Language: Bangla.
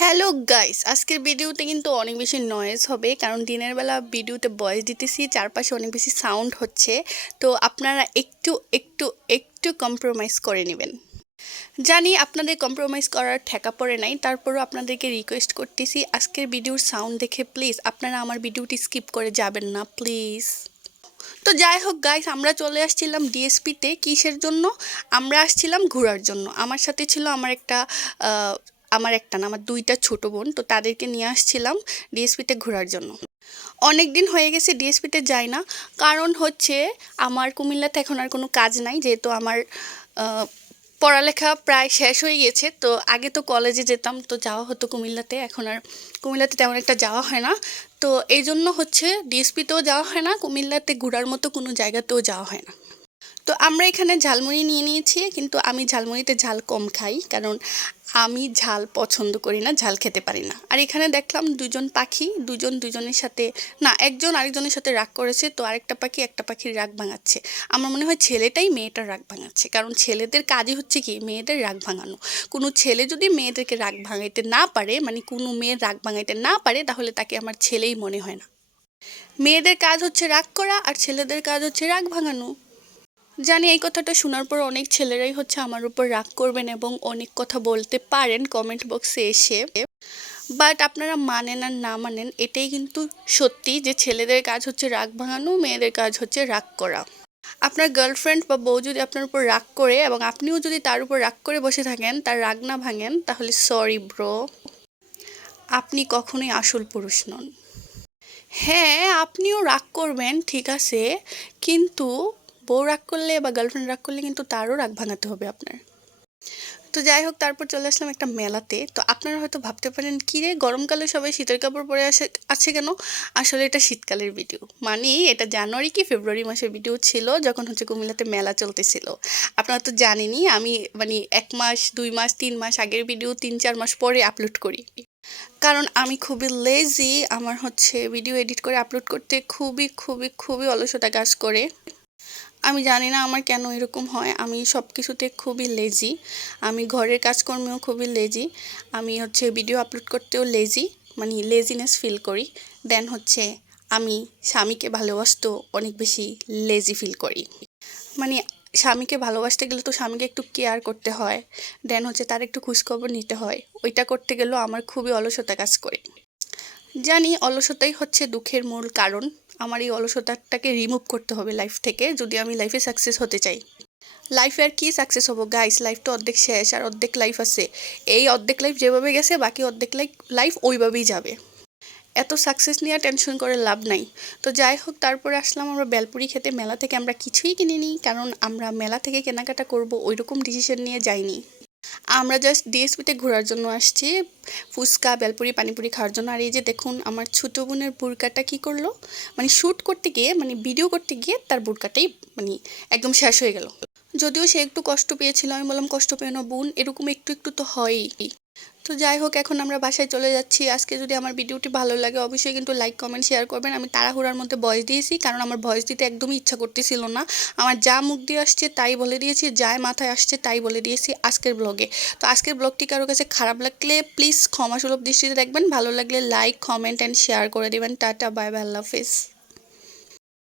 হ্যালো গাইস, আজকের ভিডিওতে কিন্তু অনেক বেশি নয়েজ হবে কারণ দিনের বেলা ভিডিওতে ভয়েস দিতেছি, চারপাশে অনেক বেশি সাউন্ড হচ্ছে। তো আপনারা একটু একটু একটু কম্প্রোমাইজ করে নেবেন। জানি আপনাদের কম্প্রোমাইজ করার ঠেকা পড়ে নাই, তারপরও আপনাদেরকে রিকোয়েস্ট করতেছি আজকের ভিডিওর সাউন্ড দেখে প্লিজ আপনারা আমার ভিডিওটি স্কিপ করে যাবেন না প্লিজ। তো যাই হোক গাইস, আমরা চলে আসছিলাম ডিএসপিতে। কিসের জন্য? আমরা আসছিলাম ঘোরার জন্য। আমার সাথে ছিল আমার দুইটা ছোট বোন, তো তাদেরকে নিয়ে আসছিলাম ডিএসপিতে ঘোরার জন্য। অনেক দিন হয়ে গেছে ডিএসপিতে যাই না, কারণ হচ্ছে আমার কুমিল্লাতে এখন আর কোনো কাজ নাই, যেহেতু আমার পড়ালেখা প্রায় শেষ হয়ে গেছে। তো আগে তো কলেজে যেতাম, তো যাওয়া হতো কুমিল্লাতে, এখন আর কুমিল্লাতে তেমন একটা যাওয়া হয় না। তো এই জন্য হচ্ছে ডিএসপিতেও যাওয়া হয় না, কুমিল্লাতে ঘোরার মতো কোনো জায়গাতেও যাওয়া হয় না। তো আমরা এখানে ঝালমুড়ি নিয়ে নিয়েছি, কিন্তু আমি ঝালমুড়িতে ঝাল কম খাই, কারণ আমি ঝাল পছন্দ করি না, ঝাল খেতে পারি না। আর এখানে দেখলাম দুজন পাখি, দুজনের সাথে না, একজন আরেকজনের সাথে রাগ করেছে, তো আরেকটা পাখি একটা পাখির রাগ ভাঙাচ্ছে। আমার মনে হয় ছেলেটাই মেয়েটার রাগ ভাঙাচ্ছে, কারণ ছেলেদের কাজই হচ্ছে কি মেয়েদের রাগ ভাঙানো। কোনো ছেলে যদি মেয়েদেরকে রাগ ভাঙাইতে না পারে, মানে কোনো মেয়ের রাগ ভাঙাইতে না পারে, তাহলে তাকে আমার ছেলেই মনে হয় না। মেয়েদের কাজ হচ্ছে রাগ করা, আর ছেলেদের কাজ হচ্ছে রাগ ভাঙানো। জানি এই কথাটা শোনার পর অনেক ছেলেরাই হচ্ছে আমার উপর রাগ করবেন এবং অনেক কথা বলতে পারেন কমেন্ট বক্সে এসে। বাট আপনারা মানেন আর না মানেন, এটাই কিন্তু সত্যি যে ছেলেদের কাজ হচ্ছে রাগ ভাঙানো, মেয়েদের কাজ হচ্ছে রাগ করা। আপনার গার্লফ্রেন্ড বা বউ যদি আপনার উপর রাগ করে এবং আপনিও যদি তার উপর রাগ করে বসে থাকেন, তার রাগ না ভাঙেন, তাহলে সরি ব্রো, আপনি কখনোই আসল পুরুষ নন। হ্যাঁ, আপনিও রাগ করবেন, ঠিক আছে, কিন্তু বউ রাগ করলে বা গার্লফ্রেন্ড রাগ করলে কিন্তু তারও রাগ ভাঙাতে হবে আপনার। তো যাই হোক, তারপর চলে আসলাম একটা মেলাতে। তো আপনারা হয়তো ভাবতে পারেন কী রে, গরমকালে সবাই শীতের কাপড় পরে আছে কেন? আসলে এটা শীতকালের ভিডিও, মানে এটা জানুয়ারি কি ফেব্রুয়ারি মাসের ভিডিও ছিল, যখন হচ্ছে কুমিল্লাতে মেলা চলতেছিল। আপনারা তো জানেনই আমি মানে 1 মাস 2 মাস 3 মাস আগের ভিডিও 3-4 মাস পরে আপলোড করি, কারণ আমি খুবই লেজি। আমার হচ্ছে ভিডিও এডিট করে আপলোড করতে খুবই খুবই খুবই অলসতা কাজ করে। আমি জানি না আমার কেন এরকম হয়, আমি সব কিছুতে খুবই লেজি। আমি ঘরের কাজকর্মেও খুবই লেজি। আমি হচ্ছে ভিডিও আপলোড করতেও লেজি, মানে লেজিনেস ফিল করি। দেন হচ্ছে আমি স্বামীকে ভালোবাসতেও অনেক বেশি লেজি ফিল করি। মানে স্বামীকে ভালোবাসতে গেলে তো স্বামীকে একটু কেয়ার করতে হয়, দেন হচ্ছে তার একটু খোঁজখবর নিতে হয়, ওইটা করতে গেলেও আমার খুবই অলসতা কাজ করে। জানি অলসতাই হচ্ছে দুঃখের মূল কারণ। আমার এই অলসতাটাকে রিমুভ করতে হবে লাইফ থেকে, যদি আমি লাইফে সাকসেস হতে চাই। লাইফে আর কি সাকসেস হবো গাইস, লাইফ তো অর্ধেক শেষ, আর অর্ধেক লাইফ আছে। এই অর্ধেক লাইফ যেভাবে গেছে, বাকি অর্ধেক লাইফ ওইভাবেই যাবে। এত সাকসেস নিয়ে টেনশন করে লাভ নাই। তো যাই হোক, তারপরে আসলাম আমরা বেলপুরি খেতে। মেলা থেকে আমরা কিছুই কিনিনি, কারণ আমরা মেলা থেকে কেনাকাটা করব ওইরকম ডিসিশন নিয়ে যাইনি। আমরা জাস্ট ডিএসপিতে ঘোরার জন্য আসছি, ফুচকা বেলপুরি পানিপুরি খাওয়ার জন্য। আর এই যে দেখুন আমার ছোটো বোনের বুরকাটা কী করলো, মানে শ্যুট করতে গিয়ে, মানে ভিডিও করতে গিয়ে তার বুরকাটাই মানে একদম শেষ হয়ে গেল। যদিও সে একটু কষ্ট পেয়েছিল, আমি বললাম কষ্ট পেও না বোন, এরকম একটু একটু তো হয়ই। তো যাই হোক, এখন আমরা বাসায় চলে যাচ্ছি। আজকে যদি আমার ভিডিওটি ভালো লাগে অবশ্যই কিন্তু লাইক কমেন্ট শেয়ার করবেন। আমি তাড়াহুড়ার মধ্যে ভয়েস দিয়েছি, কারণ আমার ভয়েস দিতে একদমই ইচ্ছা করতেছিল না। আমার যা মুখ দিয়ে আসছে তাই বলে দিয়েছি, যাই মাথায় আসছে তাই বলে দিয়েছি আজকের ব্লগে। তো আজকের ব্লগটি কারোর কাছে খারাপ লাগলে প্লিজ ক্ষমাসুলভ দৃষ্টিতে দেখবেন, ভালো লাগলে লাইক কমেন্ট অ্যান্ড শেয়ার করে দেবেন। টাটা, বাই বাই, আল্লাহ হাফেজ।